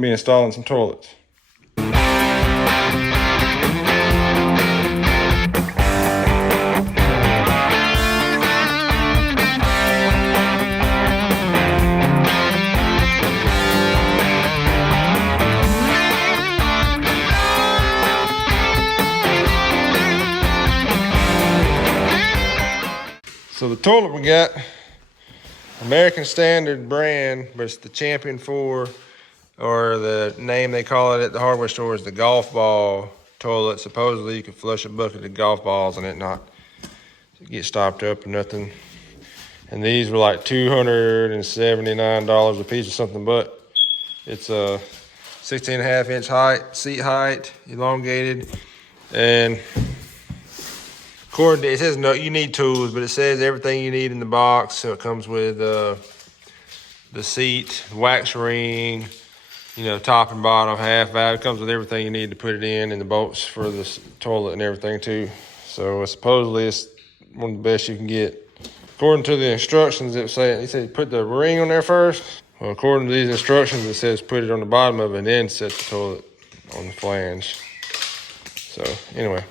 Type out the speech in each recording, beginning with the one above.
Be installing some toilets. So the toilet we got, American Standard brand, but it's the Champion 4, or the name they call it at the hardware store is the golf ball toilet. Supposedly you can flush a bucket of golf balls and it not get stopped up or nothing. And these were like $279 a piece or something, but it's a 16.5 inch height, seat height, elongated, and according to, it says no, you need tools, but it says everything you need in the box. So it comes with the seat, wax ring, you know, top and bottom, half valve. It comes with everything you need to put it in, and the bolts for the toilet and everything too. So supposedly it's one of the best you can get. According to the instructions, he said put the ring on there first. Well, according to these instructions, it says put it on the bottom of it and then set the toilet on the flange. So anyway.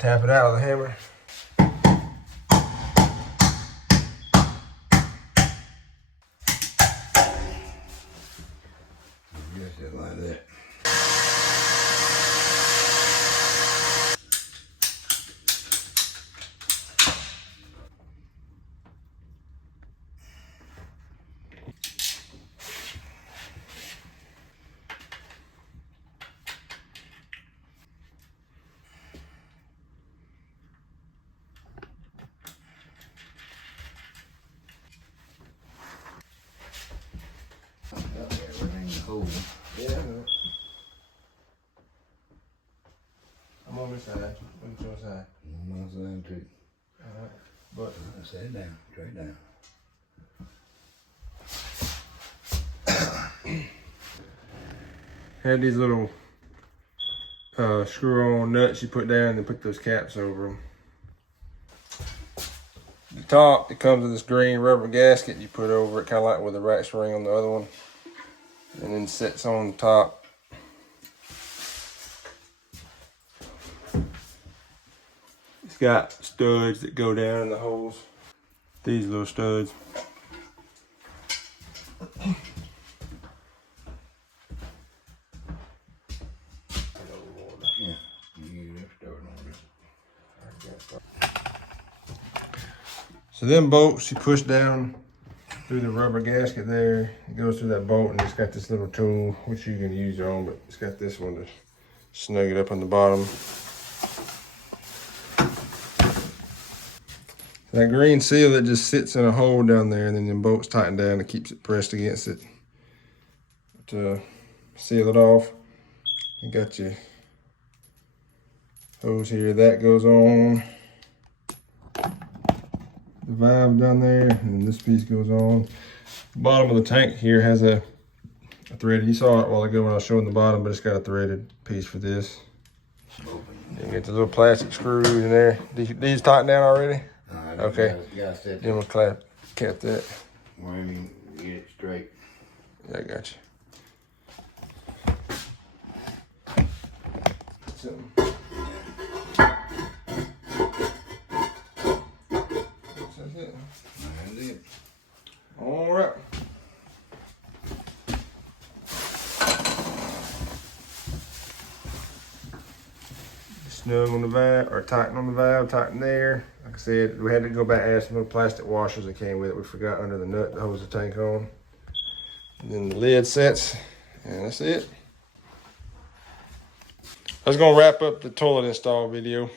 Tap it out with a hammer. Just like that. Yeah, I'm on this side. Look at your side. I'm on that too. Alright. But set it down, straight down. had these little screw-on nuts you put down and then put those caps over them. The top, it comes with this green rubber gasket you put over it, kind of like with the ratchet ring on the other one, and then sits on the top. It's got studs that go down in the holes. These little studs. Yeah, you get started on this. So them bolts you push down through the rubber gasket there. It goes through that bolt, and it's got this little tool, which you can use your own, but it's got this one to snug it up on the bottom. That green seal that just sits in a hole down there, and then the bolts tighten down and keeps it pressed against it to seal it off. You got your hose here, that goes on. The valve down there, and then this piece goes on. The bottom of the tank here has a threaded, you saw it a while ago when I was showing the bottom, but it's got a threaded piece for this. You get the little plastic screws in there. These tightened down already? Okay. Then we'll cap that. Where you get it straight. Yeah, I got you. Something. That's it. That's it. All right. Snug on the valve, or tighten on the valve, tighten there. Like I said, we had to go back and add some little plastic washers that came with it. We forgot under the nut to hose the tank on. And then the lid sets, and that's it. I was gonna wrap up the toilet install video.